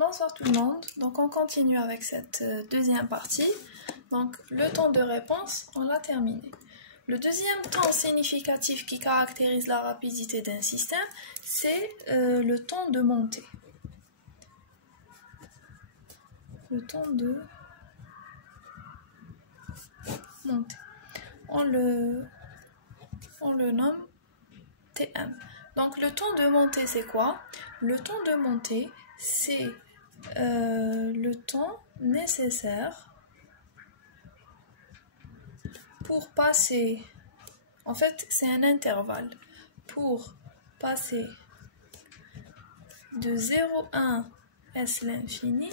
Bonsoir tout le monde, donc on continue avec cette deuxième partie. Donc le temps de réponse, on l'a terminé. Le deuxième temps significatif qui caractérise la rapidité d'un système, c'est le temps de montée. Le temps de montée. On le nomme Tm. Donc le temps de montée, c'est quoi? Le temps de montée, c'est le temps nécessaire pour passer, en fait c'est un intervalle, pour passer de 0,1 S l'infini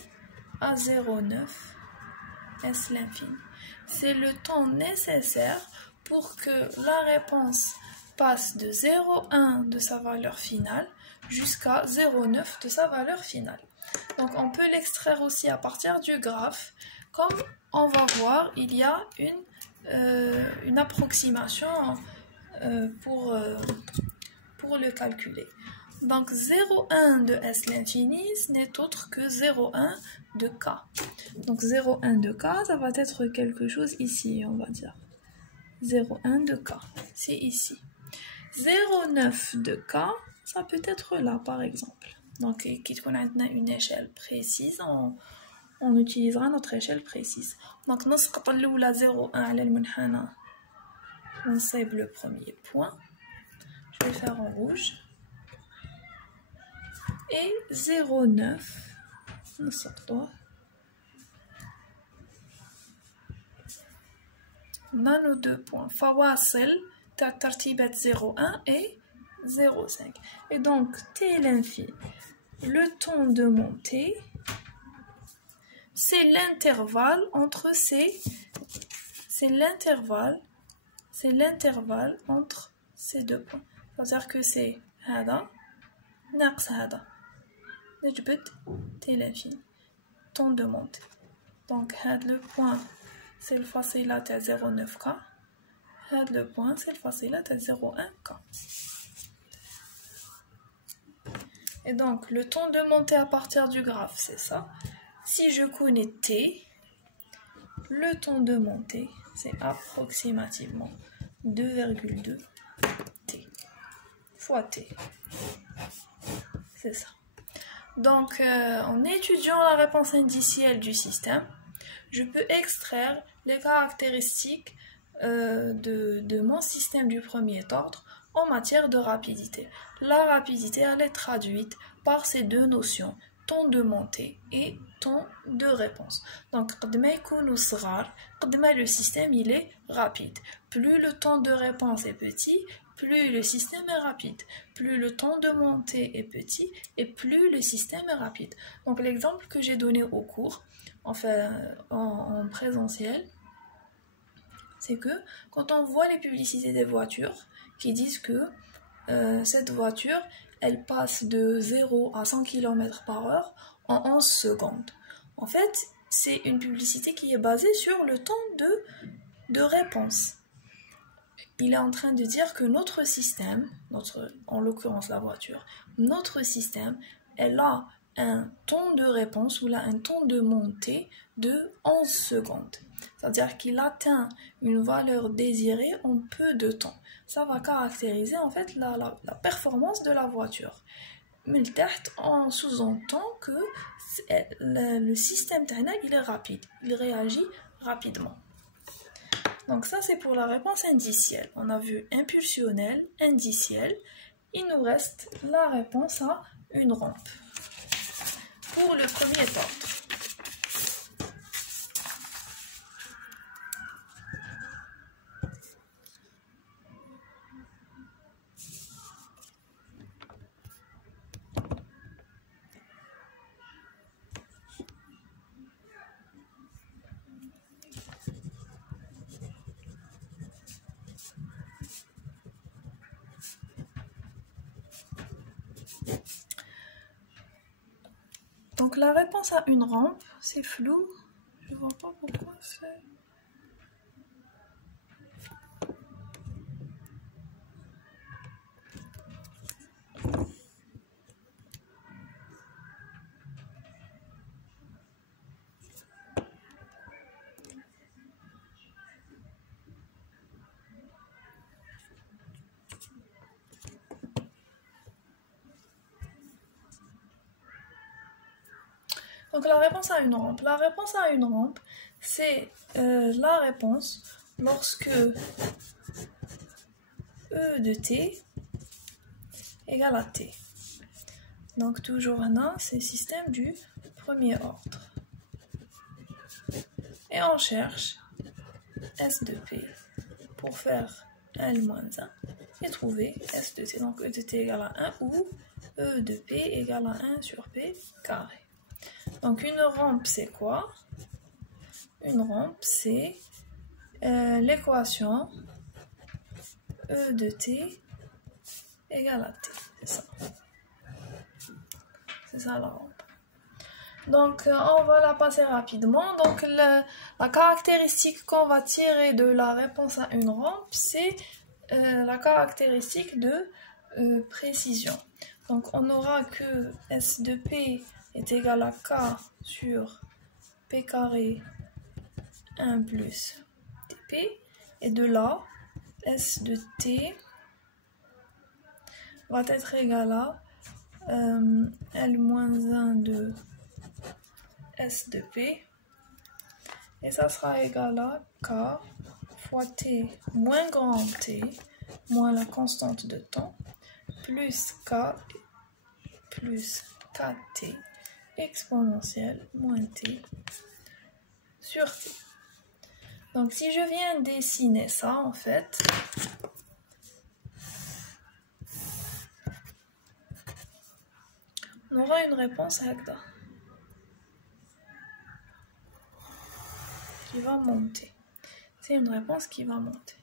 à 0,9 S l'infini. C'est le temps nécessaire pour que la réponse passe de 0,1 de sa valeur finale jusqu'à 0,9 de sa valeur finale. Donc on peut l'extraire aussi à partir du graphe. Comme on va voir, il y a une approximation pour le calculer. Donc 0,1 de S l'infini, ce n'est autre que 0,1 de K. Donc 0,1 de K, ça va être quelque chose ici, on va dire. 0,1 de K, c'est ici. 0,9 de K, ça peut être là, par exemple. Donc, quand on a une échelle précise, on utilisera notre échelle précise. Donc, nous avons 0,1 à l'almunhana. On save le premier point. Je vais faire en rouge. Et 0,9. Nous sortons. On a nos deux points. Fawasil, tartibat 0,1 et 0,5. Et donc, T l'infini. Le temps de montée, c'est l'intervalle entre ces... C'est l'intervalle entre ces deux points. C'est-à-dire que c'est هذا ناقص هذا. نجبد T l'infini. Temps de montée. Donc, le point, c'est le facilat à 0,9K. Le point, c'est le facilat à 0,1K. Et donc, le temps de montée à partir du graphe, c'est ça. Si je connais T, le temps de montée, c'est approximativement 2,2 T fois T. C'est ça. Donc, en étudiant la réponse indicielle du système, je peux extraire les caractéristiques de mon système du premier ordre en matière de rapidité. La rapidité, elle est traduite par ces deux notions, temps de montée et temps de réponse. Donc, le système il est rapide. Plus le temps de réponse est petit, plus le système est rapide. Plus le temps de montée est petit et plus le système est rapide. Donc, l'exemple que j'ai donné au cours, enfin en présentiel, c'est que quand on voit les publicités des voitures qui disent que cette voiture, elle passe de 0 à 100 km/h en 11 secondes. En fait, c'est une publicité qui est basée sur le temps de réponse. Il est en train de dire que notre système, en l'occurrence la voiture, notre système, elle a un temps de réponse ou là un temps de montée de 11 secondes. C'est-à-dire qu'il atteint une valeur désirée en peu de temps. Ça va caractériser en fait la performance de la voiture. Mais on sous-entend que le système TANA, il est rapide, il réagit rapidement. Donc ça c'est pour la réponse indicielle. On a vu impulsionnelle, indicielle. Il nous reste la réponse à une rampe. Pour le premier ordre. Donc la réponse à une rampe, c'est flou. Je vois pas pourquoi c'est... Donc la réponse à une rampe. La réponse à une rampe, c'est la réponse lorsque E de t égale à t. Donc toujours là, c'est le système du premier ordre. Et on cherche S de P pour faire L moins 1 et trouver S de T. Donc E de T égale à 1 ou E de P égale à 1 sur P carré. Donc une rampe c'est quoi? Une rampe c'est l'équation E de T égale à T. C'est ça. C'est ça la rampe. Donc on va la passer rapidement. Donc la caractéristique qu'on va tirer de la réponse à une rampe, c'est la caractéristique de précision. Donc on aura que S de P est égal à K sur P carré 1 plus TP. Et de là, S de T va être égal à L moins 1 de S de P. Et ça sera égal à K fois T moins grand T moins la constante de temps plus K plus KT exponentielle moins T sur T. Donc si je viens dessiner ça en fait, on aura une réponse هكذا qui va monter. C'est une réponse qui va monter.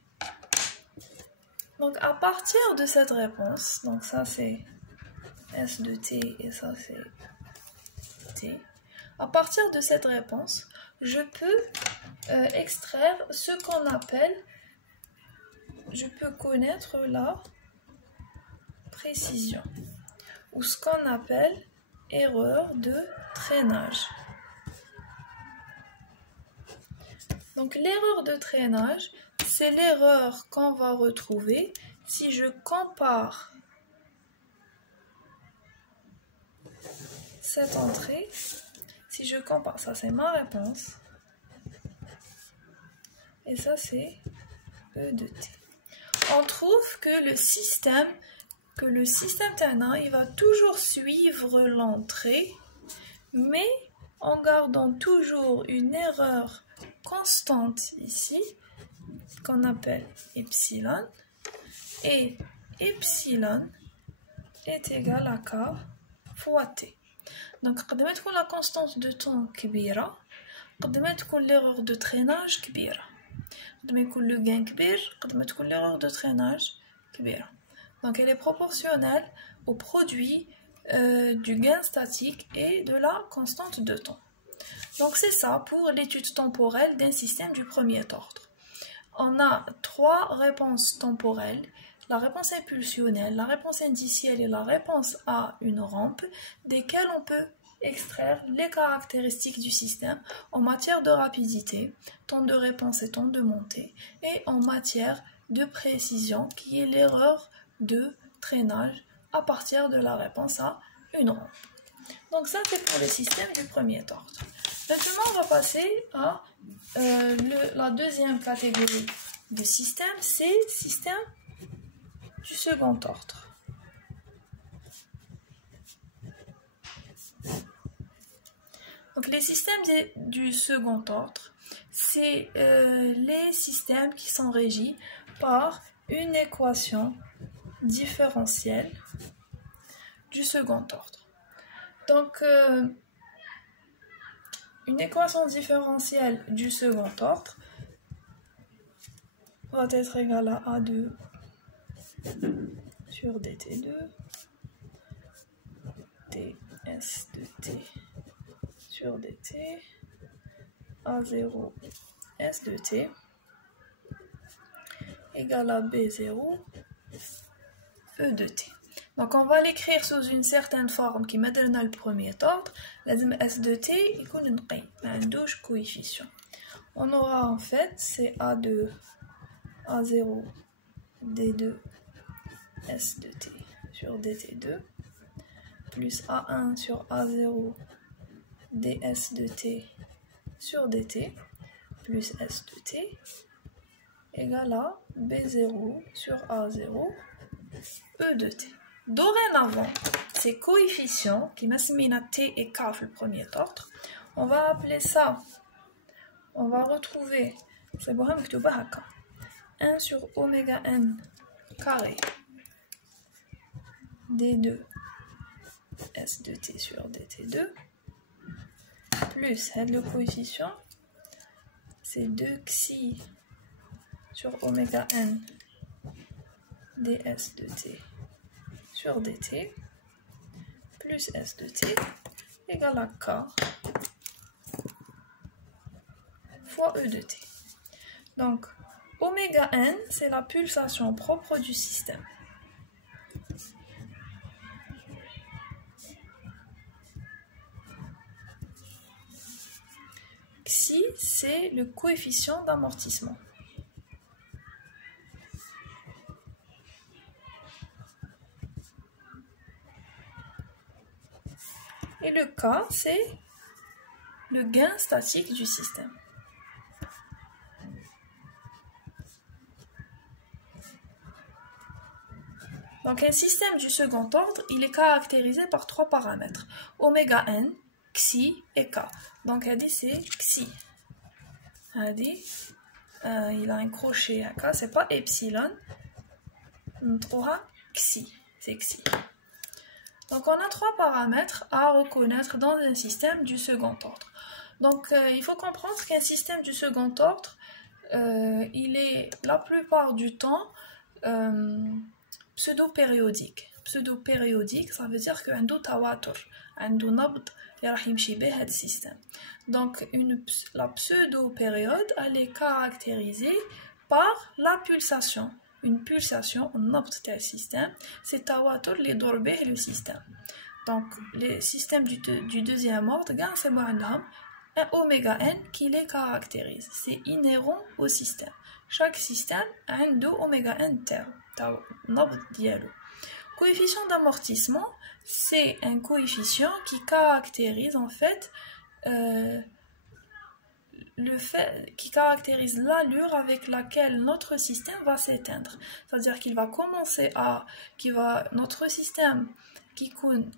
Donc à partir de cette réponse, donc ça c'est S de T et ça c'est T. À partir de cette réponse, je peux extraire ce qu'on appelle, je peux connaître la précision ou ce qu'on appelle erreur de traînage. Donc l'erreur de traînage, c'est l'erreur qu'on va retrouver si je compare cette entrée, si je compare, ça c'est ma réponse, et ça c'est E de T. On trouve que le système tannant, il va toujours suivre l'entrée, mais en gardant toujours une erreur constante ici, qu'on appelle epsilon, et epsilon est égal à K fois T. Donc, قد ما تكون la constante de temps كبيرة, قد ما تكون l'erreur de traînage كبيرة. قد ما يكون le gain كبير, قد ما تكون l'erreur de traînage كبيرة. Donc, elle est proportionnelle au produit du gain statique et de la constante de temps. Donc, c'est ça pour l'étude temporelle d'un système du premier ordre. On a trois réponses temporelles, la réponse impulsionnelle, la réponse indicielle et la réponse à une rampe, desquelles on peut extraire les caractéristiques du système en matière de rapidité, temps de réponse et temps de montée, et en matière de précision, qui est l'erreur de traînage à partir de la réponse à une rampe. Donc ça, c'est pour le système du premier ordre. Maintenant, on va passer à la deuxième catégorie du système, c'est le système du second ordre. Donc les systèmes du second ordre, c'est les systèmes qui sont régis par une équation différentielle du second ordre. Donc, une équation différentielle du second ordre va être égale à A2 sur dt2 ds de t sur dt A0 s de t égale à B0 E de t. Donc on va l'écrire sous une certaine forme qui met dans le premier ordre. لازم S de t يكون نقي ما عندوش coefficient. On aura en fait c'est A2 A0 D2 S de t sur dt2 plus A1 sur A0 ds de t sur dt plus s de t égale à b0 sur a0 e de t. Dorénavant, ces coefficients qui m'assimilent t et k le premier ordre, on va appeler ça, on va retrouver, c'est bon, 1 sur oméga n carré d2 s de t sur dt2 plus le coefficient c'est 2 xi sur oméga n ds de t sur dt plus s de t égale à k fois e de t. Donc oméga n c'est la pulsation propre du système. Xi, c'est le coefficient d'amortissement. Et le K, c'est le gain statique du système. Donc un système du second ordre, il est caractérisé par 3 paramètres. Oméga n, xi et k. Donc elle dit c'est xi. Elle dit il a un crochet à k, c'est pas epsilon. On trouvera xi, c'est xi. Donc on a 3 paramètres à reconnaître dans un système du second ordre. Donc il faut comprendre qu'un système du second ordre, il est la plupart du temps pseudo-périodique. Pseudo-périodique, ça veut dire qu'un do tawatur, un do nabd, le système. Donc la pseudo-période, elle est caractérisée par la pulsation. Une pulsation, on nabd tel système, c'est tawatur les dorbeh le système. Donc les systèmes du deuxième ordre, c'est un oméga n qui les caractérise. C'est inhérent au système. Chaque système a un do oméga n terme. Coefficient d'amortissement, c'est un coefficient qui caractérise en fait qui caractérise l'allure avec laquelle notre système va s'éteindre. C'est-à-dire qu'il va commencer notre système qui coule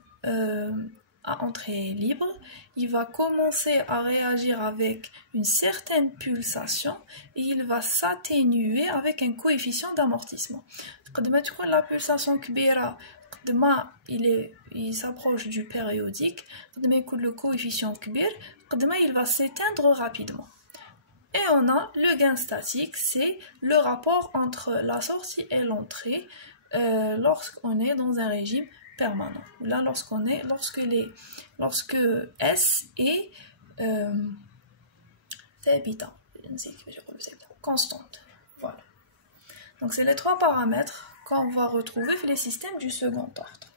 à entrée libre, il va commencer à réagir avec une certaine pulsation et il va s'atténuer avec un coefficient d'amortissement. La pulsation kbira, il s'approche du périodique, le coefficient kbir, il va s'éteindre rapidement. Et on a le gain statique, c'est le rapport entre la sortie et l'entrée lorsqu'on est dans un régime permanent. Là, lorsque S est constante. Voilà. Donc c'est les 3 paramètres qu'on va retrouver dans les systèmes du second ordre.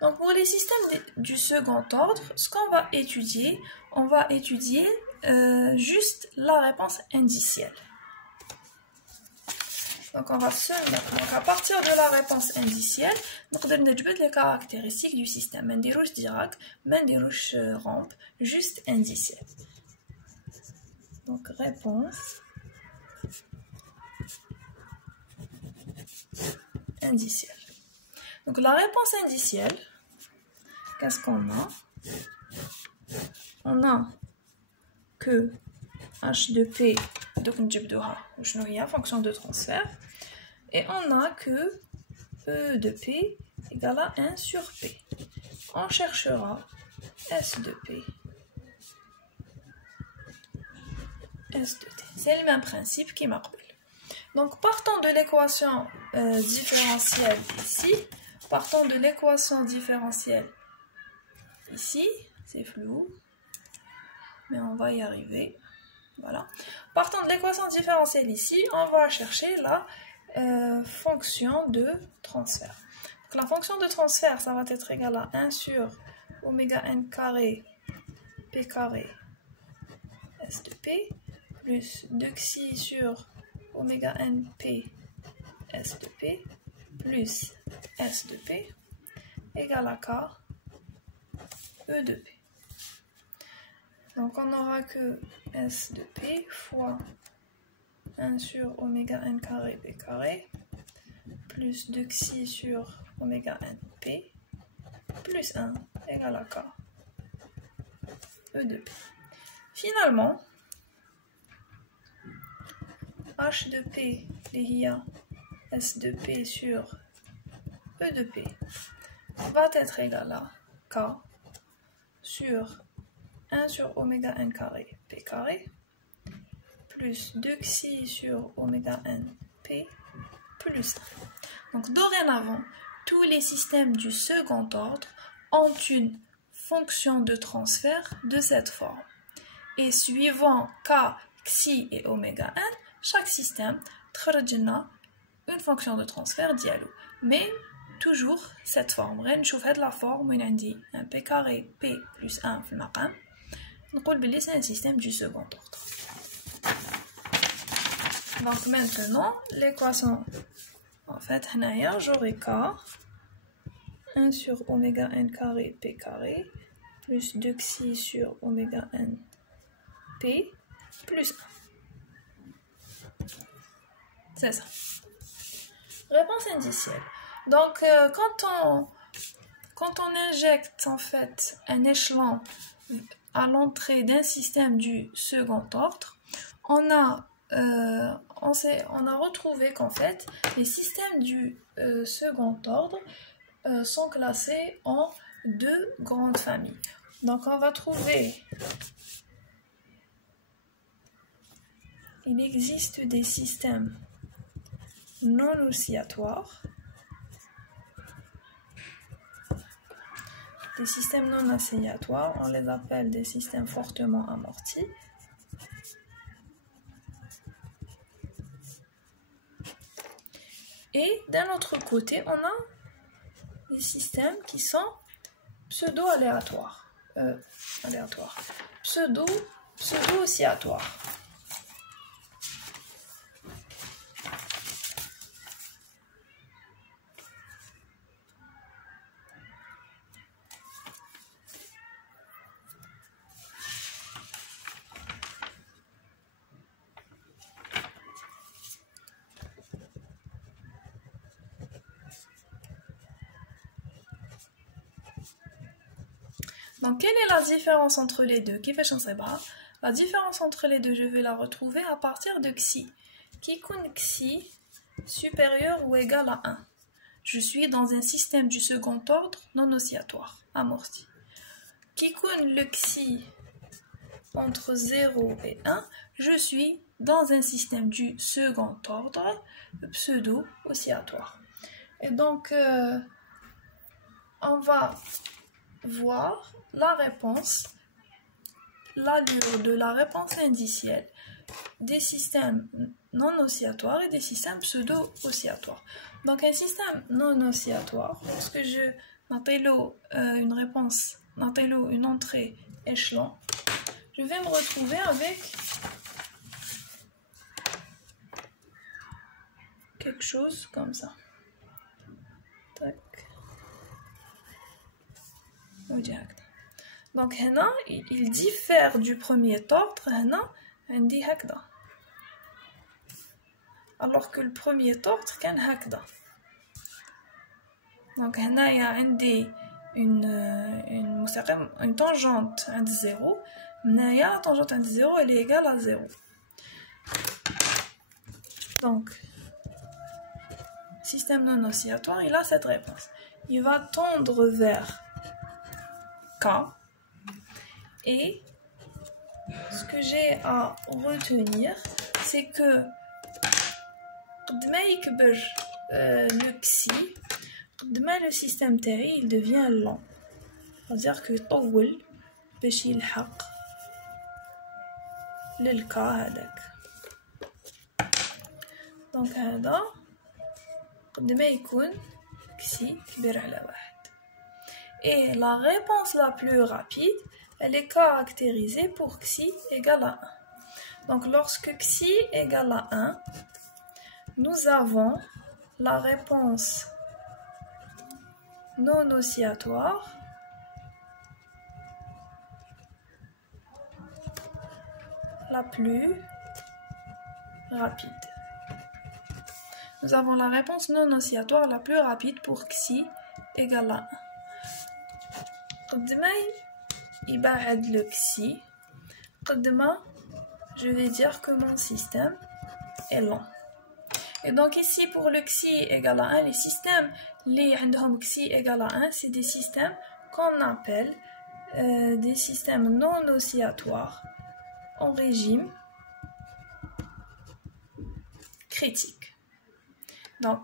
Donc pour les systèmes du second ordre, ce qu'on va étudier, on va étudier juste la réponse indicielle. Donc on va donc à partir de la réponse indicielle, nous allons déduire les caractéristiques du système. Mendirouche Dirac, Mendirouche rampe, juste indicielle. Donc réponse indicielle. Donc la réponse indicielle, qu'est-ce qu'on a? On a que H de P, donc une fonction de transfert, et on a que E de P égale à 1 sur P. On cherchera S de P, S de T. C'est le même principe qui m'appelle. Donc partons de l'équation différentielle ici, partons de l'équation différentielle ici, c'est flou, mais on va y arriver. Voilà. Partant de l'équation différentielle ici, on va chercher la fonction de transfert. Donc, la fonction de transfert, ça va être égal à 1 sur oméga n carré p carré s de p plus 2xi sur oméga n p s de p plus s de p égale à k e de p. Donc on n'aura que S de P fois 1 sur oméga n carré P carré plus 2 xi sur oméga n P plus 1 égale à K E de P. Finalement, H de P lié à S de P sur E de P va être égal à K sur 1 sur oméga n carré P carré plus 2 xi sur oméga n P plus 1. Donc dorénavant, tous les systèmes du second ordre ont une fonction de transfert de cette forme. Et suivant K, Xi et oméga n, chaque système tradujna une fonction de transfert dialogue. Mais toujours cette forme. Je vais la forme où il dit un P carré P plus 1 في المقام. نقول c'est un système du second ordre. Donc maintenant, l'équation, en fait, j'aurai K 1 sur oméga n carré P carré plus 2 xi sur oméga n P plus 1. C'est ça. Réponse indicielle. Donc, quand on injecte en fait un échelon à l'entrée d'un système du second ordre, on a retrouvé qu'en fait, les systèmes du second ordre sont classés en deux grandes familles. Donc, on va trouver... Il existe des systèmes non oscillatoires. Des systèmes non oscillatoires, on les appelle des systèmes fortement amortis. Et d'un autre côté, on a des systèmes qui sont pseudo-aléatoires. Pseudo-oscillatoires. Donc, quelle est la différence entre les deux? La différence entre les deux, je vais la retrouver à partir de xi. Qui compte xi supérieur ou égal à 1. Je suis dans un système du second ordre non oscillatoire, amorti. Qui compte le xi entre 0 et 1, je suis dans un système du second ordre pseudo-oscillatoire. Et donc, on va voir la réponse, l'allure de la réponse indicielle des systèmes non oscillatoires et des systèmes pseudo-oscillatoires. Donc un système non oscillatoire, lorsque je n'appelle une réponse, une entrée échelon, je vais me retrouver avec quelque chose comme ça. Tac. Donc, il diffère du premier ordre, alors que le premier ordre, كان هكذا. Donc, il y a une tangente à 0. La tangente à 0, elle est égale à 0. Donc, système non oscillatoire, il a cette réponse. Il va tendre vers K. Et ce que j'ai à retenir, c'est que le xi, le système TRI, il devient lent. C'est-à-dire que طول باش يلحق للك هذاك. Donc هذا قد ما يكون xi كبير على 1. Et la réponse la plus rapide, elle est caractérisée pour xi égale à 1. Donc lorsque xi égale à 1, nous avons la réponse non oscillatoire la plus rapide. Nous avons la réponse non oscillatoire la plus rapide pour xi égale à 1. قد ما يبعد le xi, قد ما je vais dire que mon système est lent. Et donc ici pour le xi égale à 1, les systèmes qui ont xi égale à 1, c'est des systèmes qu'on appelle des systèmes non oscillatoires en régime critique. Donc,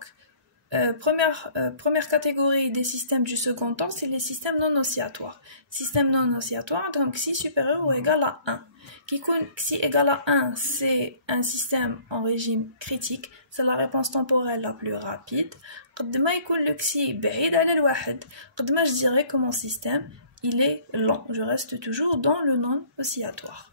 première catégorie des systèmes du second temps, c'est les systèmes non oscillatoires. Système non oscillatoire, donc xi supérieur ou égal à 1. Qui xi égal à 1, c'est un système en régime critique, c'est la réponse temporelle la plus rapide. قد ما يكون le xi بعيد على الواحد, قد ما je dirais que mon système il est lent. Je reste toujours dans le non oscillatoire.